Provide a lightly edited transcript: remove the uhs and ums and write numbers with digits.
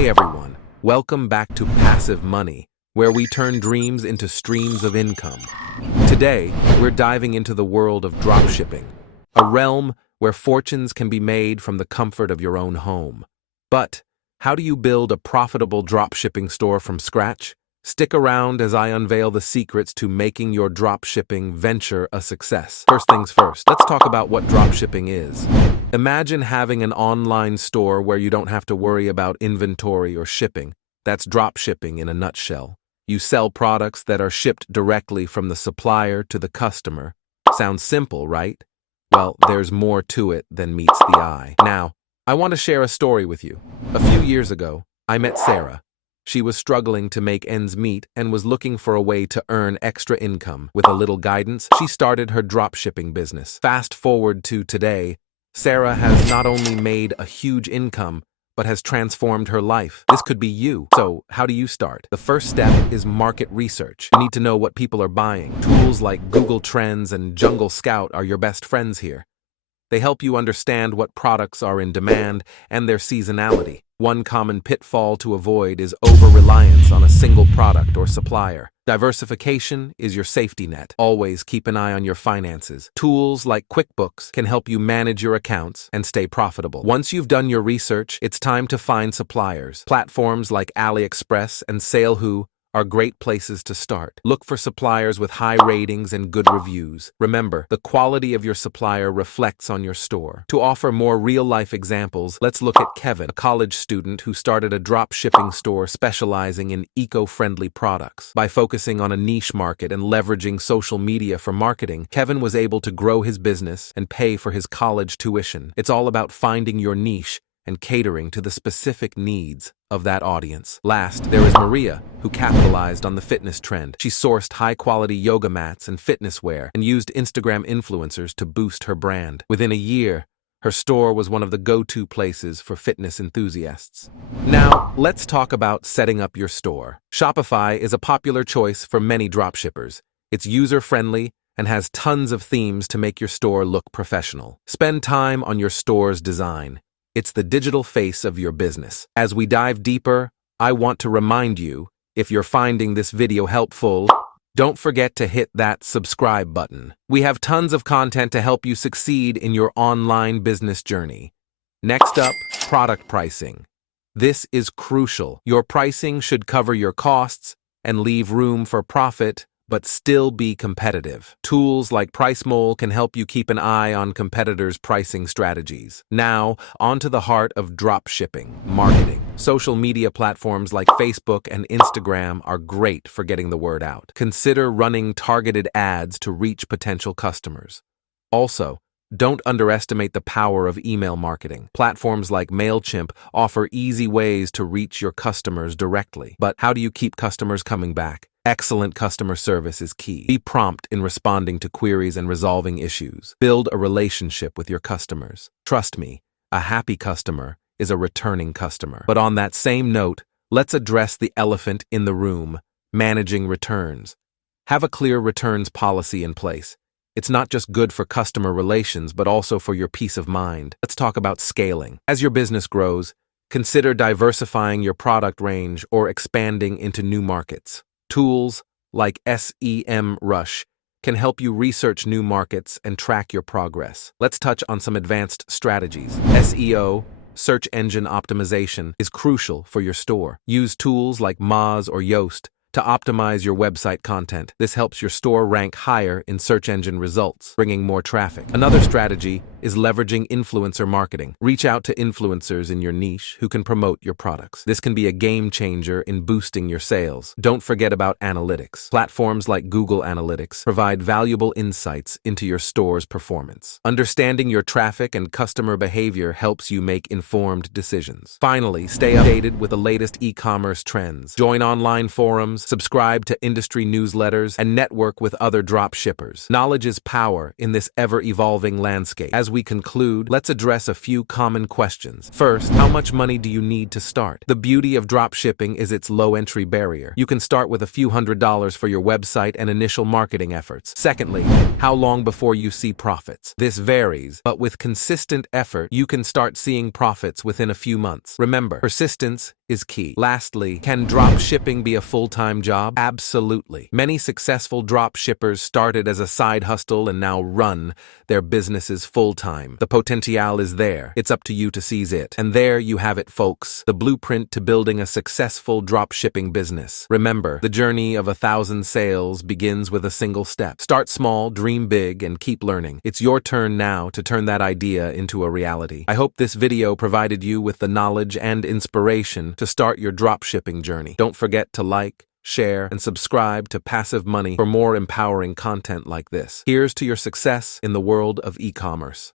Hey everyone, welcome back to Passive Money, where we turn dreams into streams of income. Today, we're diving into the world of dropshipping, a realm where fortunes can be made from the comfort of your own home. But how do you build a profitable dropshipping store from scratch? Stick around as I unveil the secrets to making your dropshipping venture a success. First things first, let's talk about what dropshipping is. Imagine having an online store where you don't have to worry about inventory or shipping. That's dropshipping in a nutshell. You sell products that are shipped directly from the supplier to the customer. Sounds simple, right? Well, there's more to it than meets the eye. Now, I want to share a story with you. A few years ago, I met Sarah. She was struggling to make ends meet and was looking for a way to earn extra income. With a little guidance, she started her dropshipping business. Fast forward to today, Sarah has not only made a huge income, but has transformed her life. This could be you. So, how do you start? The first step is market research. You need to know what people are buying. Tools like Google Trends and Jungle Scout are your best friends here. They help you understand what products are in demand and their seasonality. One common pitfall to avoid is over-reliance on a single product or supplier. Diversification is your safety net. Always keep an eye on your finances. Tools like QuickBooks can help you manage your accounts and stay profitable. Once you've done your research, it's time to find suppliers. Platforms like AliExpress and Salehu are great places to start. Look for suppliers with high ratings and good reviews. Remember, the quality of your supplier reflects on your store. To offer more real-life examples, let's look at Kevin, a college student who started a drop-shipping store specializing in eco-friendly products. By focusing on a niche market and leveraging social media for marketing, Kevin was able to grow his business and pay for his college tuition. It's all about finding your niche and catering to the specific needs of that audience. Last, there is Maria, who capitalized on the fitness trend. She sourced high-quality yoga mats and fitness wear and used Instagram influencers to boost her brand. Within a year, her store was one of the go-to places for fitness enthusiasts. Now, let's talk about setting up your store. Shopify is a popular choice for many dropshippers. It's user-friendly and has tons of themes to make your store look professional. Spend time on your store's design. It's the digital face of your business. As we dive deeper, I want to remind you, if you're finding this video helpful, don't forget to hit that subscribe button. We have tons of content to help you succeed in your online business journey. Next up, product pricing. This is crucial. Your pricing should cover your costs and leave room for profit, but still be competitive. Tools like PriceMole can help you keep an eye on competitors' pricing strategies. Now, on to the heart of dropshipping, marketing. Social media platforms like Facebook and Instagram are great for getting the word out. Consider running targeted ads to reach potential customers. Also, don't underestimate the power of email marketing. Platforms like MailChimp offer easy ways to reach your customers directly. But how do you keep customers coming back? Excellent customer service is key. Be prompt in responding to queries and resolving issues. Build a relationship with your customers. Trust me, a happy customer is a returning customer. But on that same note, let's address the elephant in the room, managing returns. Have a clear returns policy in place. It's not just good for customer relations, but also for your peace of mind. Let's talk about scaling. As your business grows, consider diversifying your product range or expanding into new markets. Tools like SEMrush can help you research new markets and track your progress. Let's touch on some advanced strategies. SEO, search engine optimization, is crucial for your store. Use tools like Moz or Yoast to optimize your website content. This helps your store rank higher in search engine results, bringing more traffic. Another strategy is leveraging influencer marketing. Reach out to influencers in your niche who can promote your products. This can be a game changer in boosting your sales. Don't forget about analytics. Platforms like Google Analytics provide valuable insights into your store's performance. Understanding your traffic and customer behavior helps you make informed decisions. Finally, stay updated with the latest e-commerce trends. Join online forums, subscribe to industry newsletters, and network with other drop shippers. Knowledge is power in this ever-evolving landscape. As As we conclude, let's address a few common questions. First, how much money do you need to start? The beauty of dropshipping is its low entry barrier. You can start with a few $100s for your website and initial marketing efforts. Secondly, how long before you see profits? This varies, but with consistent effort, you can start seeing profits within a few months. Remember, persistence is key. Lastly, can dropshipping be a full-time job? Absolutely. Many successful dropshippers started as a side hustle and now run their businesses full-time. The potential is there. It's up to you to seize it. And there you have it, folks. The blueprint to building a successful dropshipping business. Remember, the journey of 1,000 sales begins with a single step. Start small, dream big, and keep learning. It's your turn now to turn that idea into a reality. I hope this video provided you with the knowledge and inspiration to start your dropshipping journey. Don't forget to like, share, and subscribe to Passive Money for more empowering content like this. Here's to your success in the world of e-commerce.